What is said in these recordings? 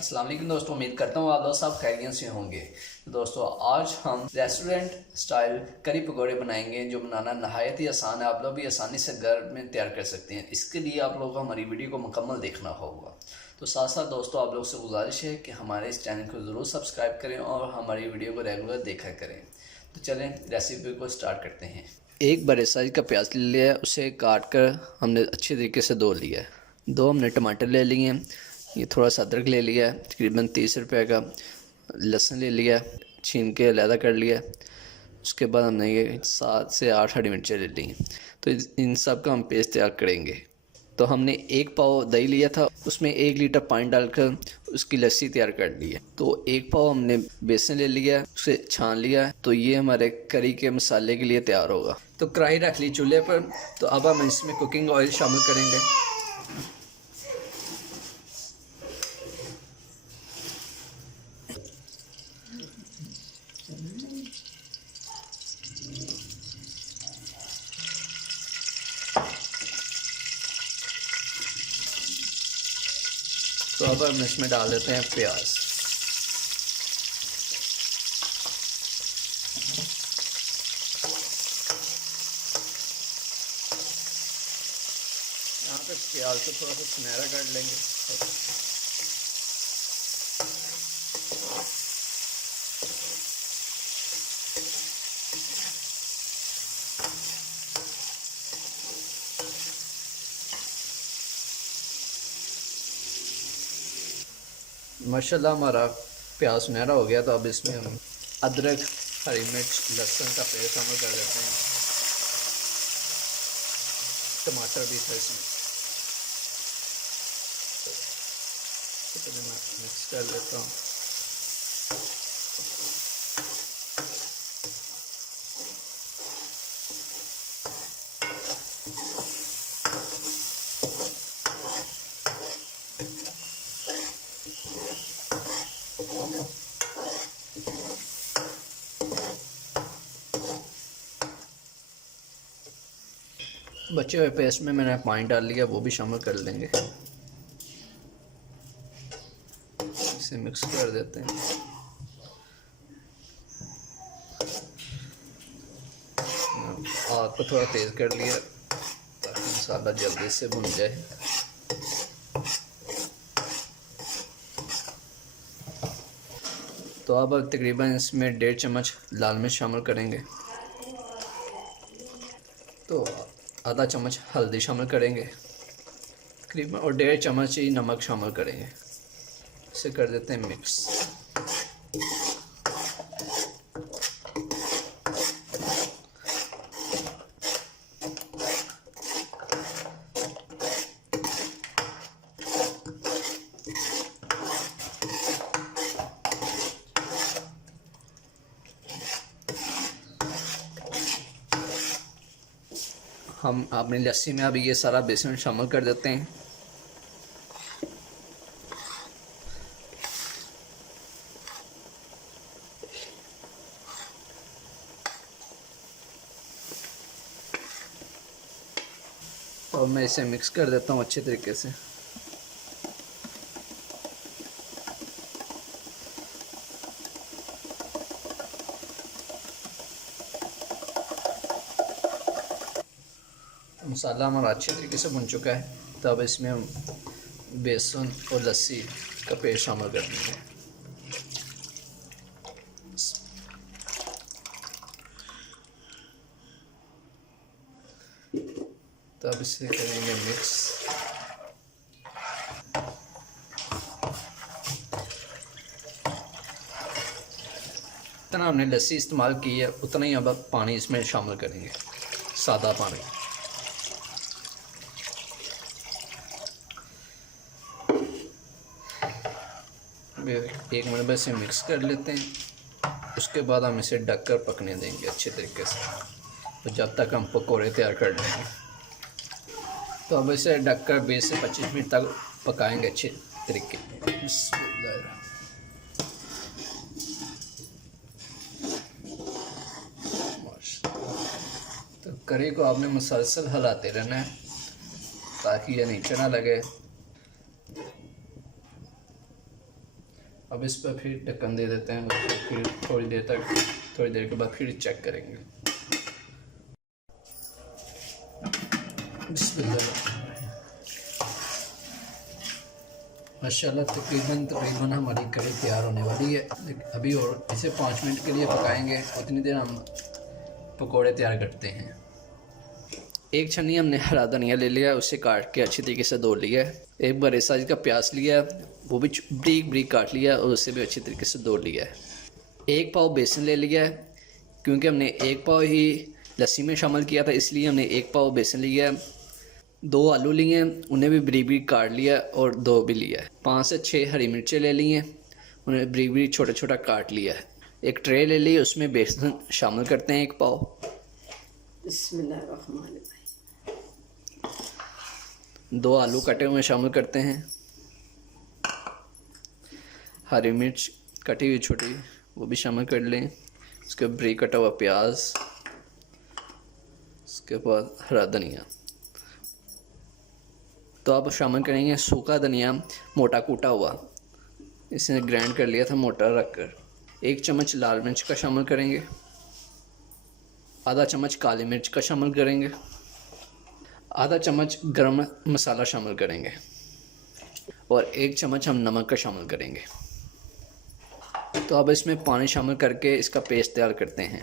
अस्सलाम वालेकुम दोस्तों, उम्मीद करता हूँ आप लोग सब खैरियत से होंगे। तो दोस्तों आज हम रेस्टोरेंट स्टाइल करी पकौड़े बनाएंगे जो बनाना नहायत ही आसान है। आप लोग भी आसानी से घर में तैयार कर सकते हैं। इसके लिए आप लोगों को हमारी वीडियो को मुकम्मल देखना होगा। तो साथ साथ दोस्तों आप लोग से गुजारिश है कि हमारे इस चैनल को ज़रूर सब्सक्राइब करें और हमारी वीडियो को रेगुलर देखा करें। तो चलें रेसिपी को स्टार्ट करते हैं। एक बड़े साइज़ का प्याज ले लिया है, उसे काट कर हमने अच्छे तरीके से धो लिया है। 2 हमने टमाटर ले लिए हैं। ये थोड़ा सा अदरक ले लिया है, तकरीबन 30 रुपये का। लहसुन ले लिया है, छील के अलहदा कर लिया है। उसके बाद हमने ये 7 से 8 हरी मिर्चें ले ली हैं। तो इन सब का हम पेस्ट तैयार करेंगे। तो हमने 1 पाव दही लिया था, उसमें 1 लीटर पानी डालकर उसकी लस्सी तैयार कर ली है। तो 1 पाव हमने बेसन ले लिया है, उसे छान लिया है। तो ये हमारे करी के मसाले के लिए तैयार होगा। तो कढ़ाई रख ली चूल्हे पर। तो अब हम इसमें कुकिंग ऑयल शामिल करेंगे। तो अब हम इसमें डाल देते हैं प्याज। यहाँ पे प्याज को थोड़ा सा सुनहरा कर लेंगे। माशाल्लाह हमारा प्याज सुनहरा हो गया। तो अब इसमें हम अदरक, हरी मिर्च, लहसुन का पेस्ट शामिल कर देते हैं। टमाटर भी था इसमें, तो पहले मैं मिक्स कर लेता हूँ। बचे हुए पेस्ट में मैंने पानी डाल लिया, वो भी शामिल कर लेंगे। इसे मिक्स कर देते हैं। आग को थोड़ा तेज़ कर लिया ताकि मसाला जल्दी से भुन जाए। तो अब तकरीबन इसमें 1.5 चम्मच लाल मिर्च शामिल करेंगे। तो आधा चम्मच हल्दी शामिल करेंगे तकरीबन, और 1.5 चम्मच ही नमक शामिल करेंगे। इसे कर देते हैं मिक्स। हम अपनी लस्सी में अभी ये सारा बेसन शामिल कर देते हैं। और मैं इसे मिक्स कर देता हूँ अच्छे तरीके से। मसाला हमारा अच्छे तरीके से भुन चुका है। तो अब इसमें हम बेसन और लस्सी का पेस्ट शामिल कर देंगे। तो अब इसे करेंगे मिक्स। जितना हमने लस्सी इस्तेमाल की है उतना ही अब पानी इसमें शामिल करेंगे, सादा पानी। एक मिनट में इसे मिक्स कर लेते हैं। उसके बाद हम इसे ढककर पकने देंगे अच्छे तरीके से, तो जब तक हम पकौड़े तैयार कर लेंगे। तो अब इसे ढककर 20 से 25 मिनट तक पकाएंगे अच्छे तरीके से। तो करी को आपने मुसलसल हिलाते रहना है ताकि ये नीचे ना लगे। अब इस पर फिर ढक्कन दे देते हैं, फिर थोड़ी देर के बाद फिर चेक करेंगे। बिस्मिल्लाह। माशाल्लाह तकरीबन हमारी कढ़ी तैयार होने वाली है। अभी और इसे 5 मिनट के लिए पकाएंगे, उतनी देर हम पकोड़े तैयार करते हैं। एक छन्नी हमने हरा धनिया ले लिया, उसे काट के अच्छी तरीके से धो लिया है। एक बड़े साइज का प्याज लिया, वो भी ब्रीक ब्रीक काट लिया और उसे भी अच्छी तरीके से धो लिया है। एक पाव बेसन ले लिया है, क्योंकि हमने एक पाव ही लस्सी में शामिल किया था, इसलिए हमने एक पाव बेसन लिया है। 2 आलू लिए हैं, उन्हें भी ब्रीक ब्रीक काट लिया और 2 भी लिया है। 5 से 6 हरी मिर्चें ले ली हैं, उन्हें ब्रीक ब्रीक छोटा छोटा काट लिया है। एक ट्रे ले ली, उसमें बेसन शामिल करते हैं 1 पाव। बिस्मिल्लाहिर्रहमानिर्रहीम। 2 आलू कटे हुए शामिल करते हैं। हरी मिर्च कटी हुई छोटी, वो भी शामिल कर लें। उसके बाद ब्रीक कटा हुआ प्याज, उसके बाद हरा धनिया। तो अब शामिल करेंगे सूखा धनिया, मोटा कूटा हुआ, इसे ग्राइंड कर लिया था मोटा रखकर। 1 चम्मच लाल मिर्च का शामिल करेंगे। आधा चम्मच काली मिर्च का शामिल करेंगे। आधा चम्मच गरम मसाला शामिल करेंगे और 1 चम्मच हम नमक का शामिल करेंगे। तो अब इसमें पानी शामिल करके इसका पेस्ट तैयार करते हैं।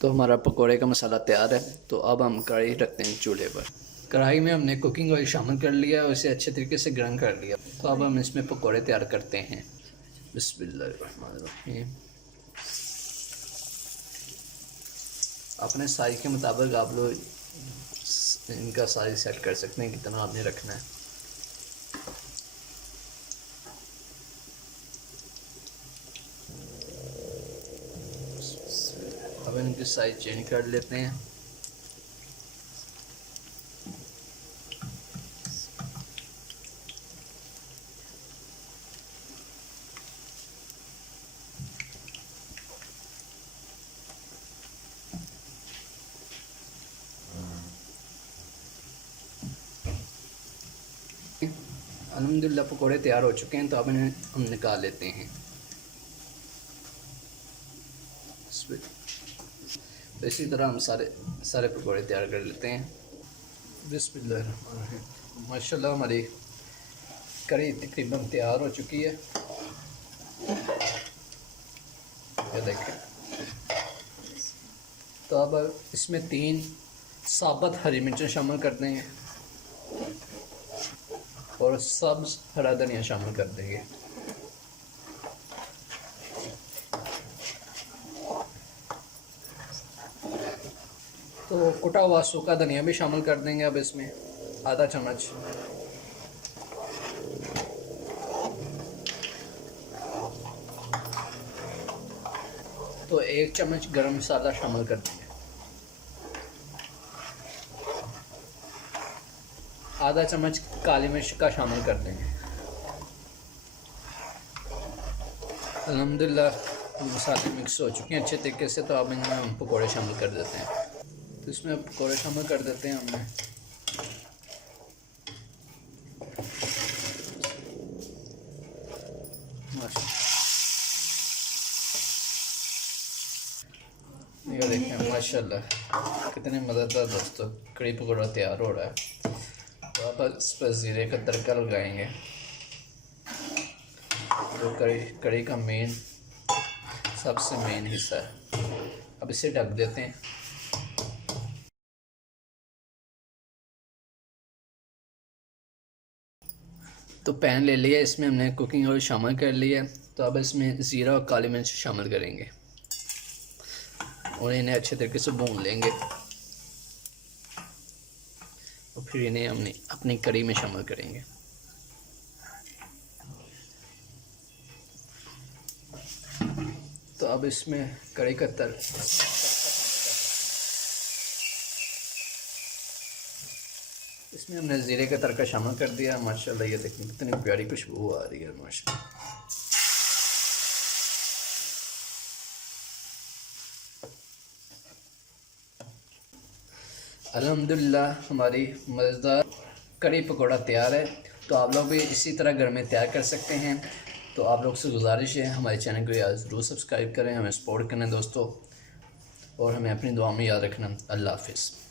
तो हमारा पकोड़े का मसाला तैयार है। तो अब हम कढ़ाई रखते हैं चूल्हे पर। कढ़ाई में हमने कुकिंग ऑयल शामिल कर लिया और इसे अच्छे तरीके से गर्म कर लिया। तो अब हम इसमें पकोड़े तैयार करते हैं। बिस्मिल्लाहिर्रहमानिर्रहीम। अपने साइज के मुताबिक आप लोग इनका साइज सेट कर सकते हैं, कितना आपने रखना है। अब इनकी साइज चेंज कर लेते हैं। अल्हम्दुलिल्लाह पकोड़े तैयार हो चुके हैं। तो अब इन्हें हम निकाल लेते हैं। तो इसी तरह हम सारे पकोड़े तैयार कर लेते हैं। बिस्मिल्लाहिर्रहमानिर्रहीम। माशाल्लाह हमारी कढ़ी तकरीबन तैयार हो चुकी है। ये देखें। तो अब इसमें 3 साबुत हरी मिर्चें शामिल कर देंगे और सब्ज़ हरा धनिया शामिल कर देंगे। तो कुटा हुआ सूखा धनिया भी शामिल कर देंगे अब इसमें, आधा चम्मच। तो 1 चम्मच गरम मसाला शामिल कर देंगे। आधा चम्मच काली मिर्च का शामिल कर देंगे। अल्हम्दुलिल्लाह मसाले मिक्स हो चुके हैं अच्छे तरीके से। तो अब इनमें हम पकौड़े शामिल कर देते हैं। तो इसमें पकौड़े शामिल कर देते हैं हमने। ये देखें माशाल्लाह कितने मज़ेदार दोस्तों कढ़ी पकौड़ा तैयार हो रहा है। तो आप इस पर ज़ीरे का तड़का लगाएंगे, जो कढ़ी का सबसे मेन हिस्सा है। अब इसे ढक देते हैं। तो पैन ले लिया, इसमें हमने कुकिंग ऑयल शामिल कर लिया। तो अब इसमें ज़ीरा और काली मिर्च शामिल करेंगे और इन्हें अच्छे तरीके से भून लेंगे और फिर इन्हें हमने अपनी कढ़ी में शामिल करेंगे। तो अब इसमें कढ़ी का इसमें हमने ज़ीरे का तड़का शामिल कर दिया। माशाल्लाह ये देखिए कितनी प्यारी खुशबू आ रही है माशाल्लाह। अल्हम्दुलिल्लाह हमारी मज़ेदार कड़ी पकौड़ा तैयार है। तो आप लोग भी इसी तरह घर में तैयार कर सकते हैं। तो आप लोग से गुजारिश है हमारे चैनल को यार ज़रूर सब्सक्राइब करें, हमें सपोर्ट करें दोस्तों, और हमें अपनी दुआ में याद रखना। अल्लाह हाफ़िज़।